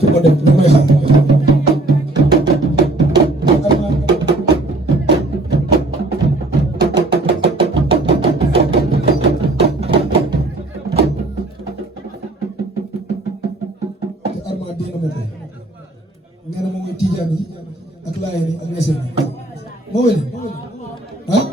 fu ma dem ñu may xam nee na moom mooy tijaan yi ak laayeen yi ak ñeseen yi moo wele ah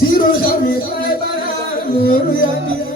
سير الخميس نور يدي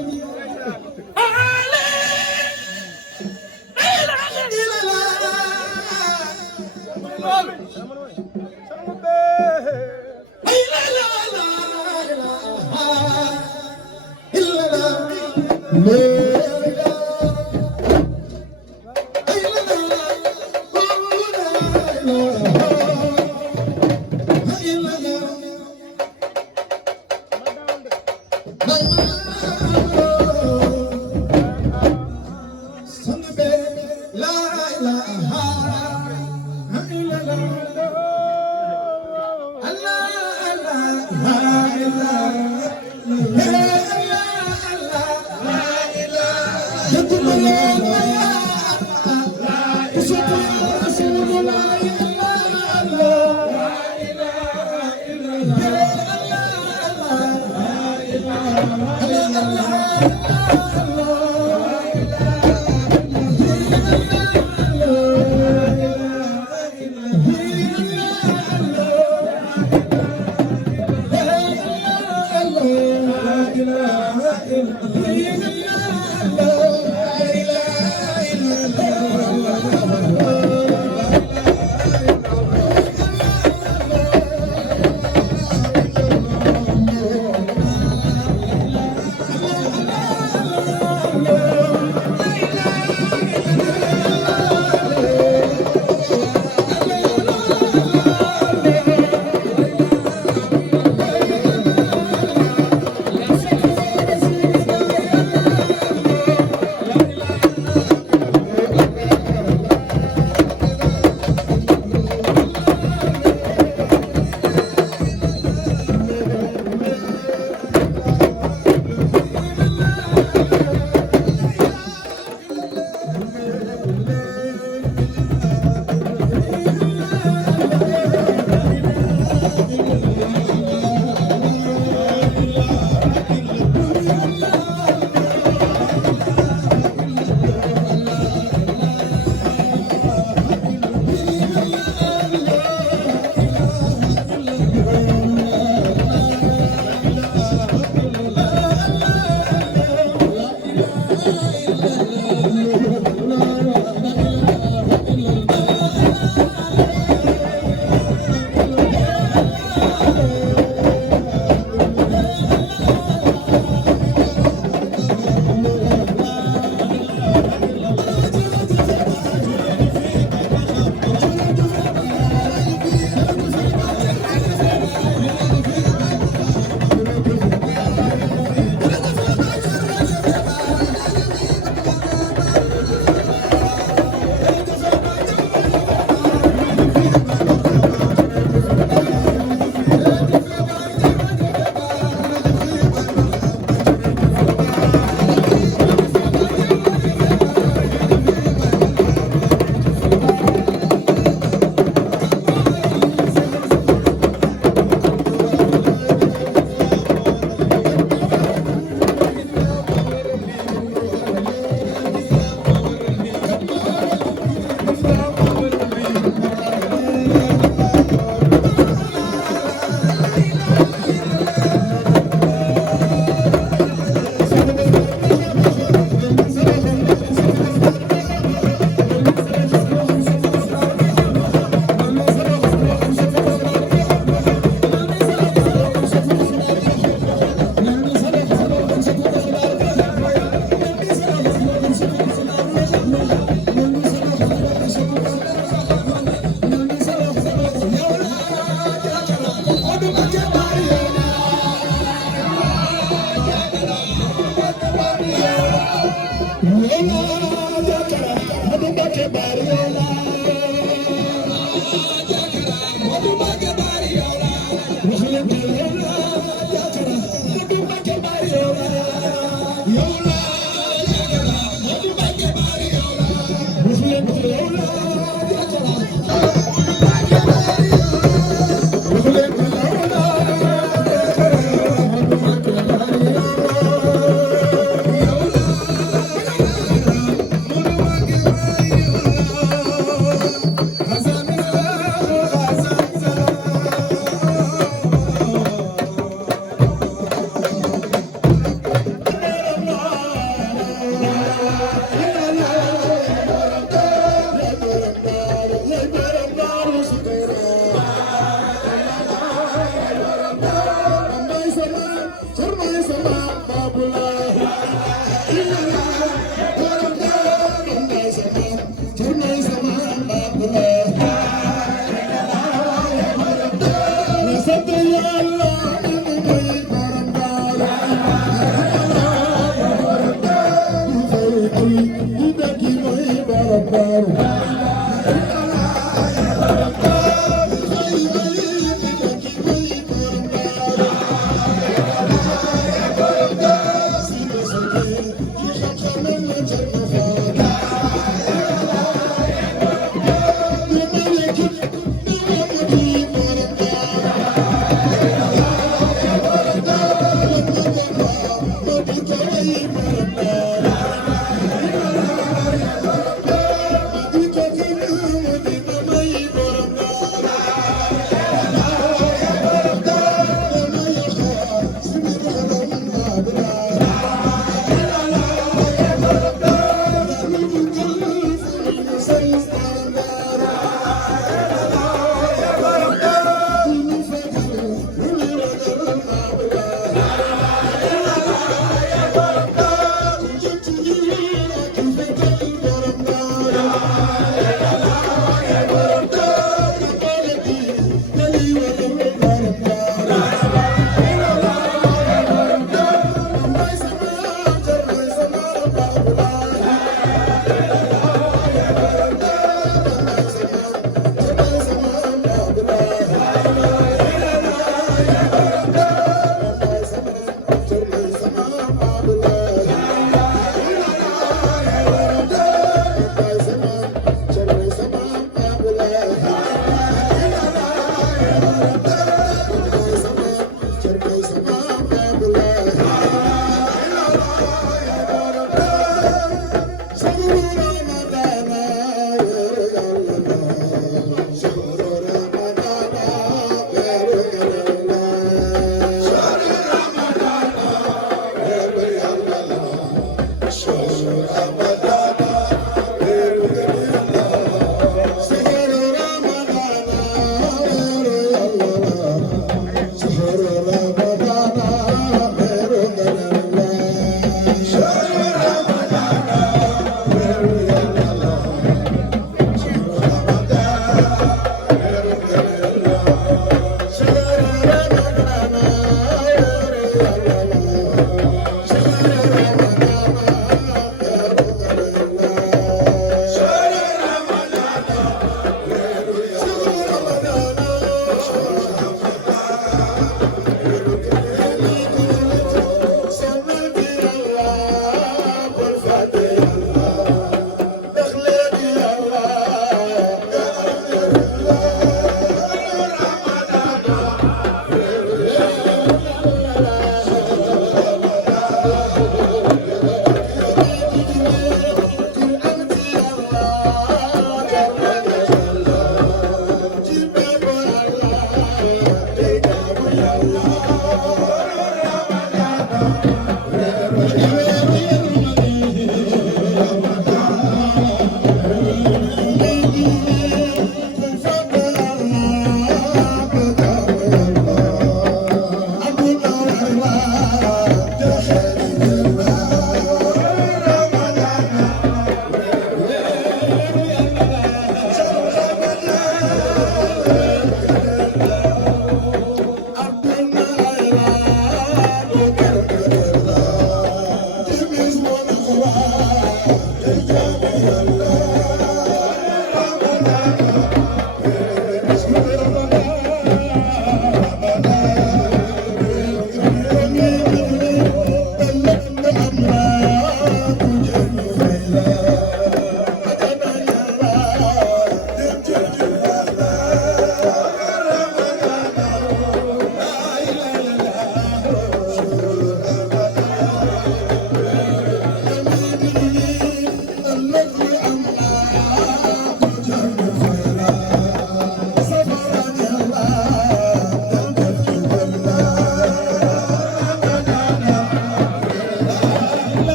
Abdul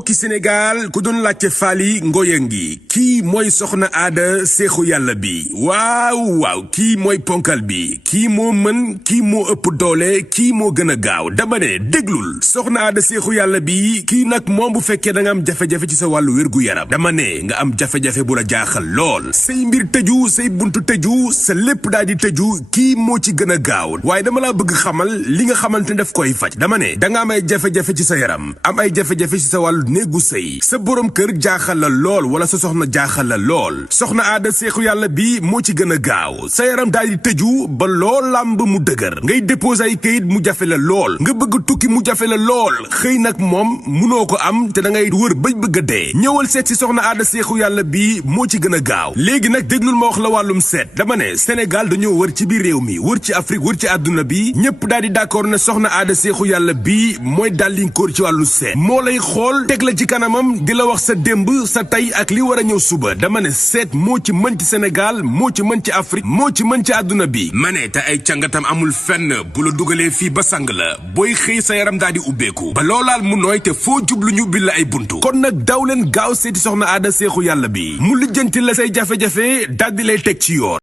mbokki Sénégal ku doon laajte Faly Ngoyenghi kii mooy soxna aada seexu yàlla bi waaw kii mooy ponkal bi kii moo mën kii moo ëpp doole kii moo gën a gaaw dama ne déglul soxna aada seexu yàlla bi kii nag moom bu fekkee da nga am jafe-jafe ci sa wàllu wér-gu-yaram dama ne nga am jafe-jafe bu la jaaxal lool say mbir tëju say buntu tëju sa lépp daal di tëju kii moo ci gën a gaaw waaye dama laa bëgg xamal li nga xamante ne daf koy faj dama ne da nga am ay jafe-jafe ci sa yaram am ay jafe-jafe ci sa wàllu néegu sëy sa borom kër jaaxal la lool wala sa soxna jaaxal la lool soxna aada seexu yàlla bi moo ci gën a gaaw sa yaram daal di tëju ba lool làmb mu dëgër ngay déposer ay kayit mu jafe la lool nga bëgg tukki mu jafe la lool xëy nag moom munoo ko am te da ngay wër bëgg a dee ñëwal seet si soxna aada seexu yàlla bi moo ci gën a gaaw léegi nag déglul ma wax la wàllum seet dama ne Sénégal dañoo wër ci biir réew mi wër ci Afrique wër ci àdduna bi ñëpp daal di d'accord ne soxna aada seexu yàlla bi mooy dàllinkóor ci wàllu seet moo lay xool teg la ci kanamam di la wax sa démb sa tey ak li war a ñëw suba dama ne seet moo ci mën ci Sénégal moo ci mën ci Afrique moo ci mën ci àdduna bi ma ne te ay càngatam amul fenn bu la dugalee fii ba sang la booy xëy sa yaram daal di ubbeeku ba loolaal mu nooy te foo jublu ñu ubbil la ay buntu kon nag daw leen gaaw seeti soxna aada seexu yàlla bi mu lijjanti la say jafe-jafe daal di lay teg ci yoon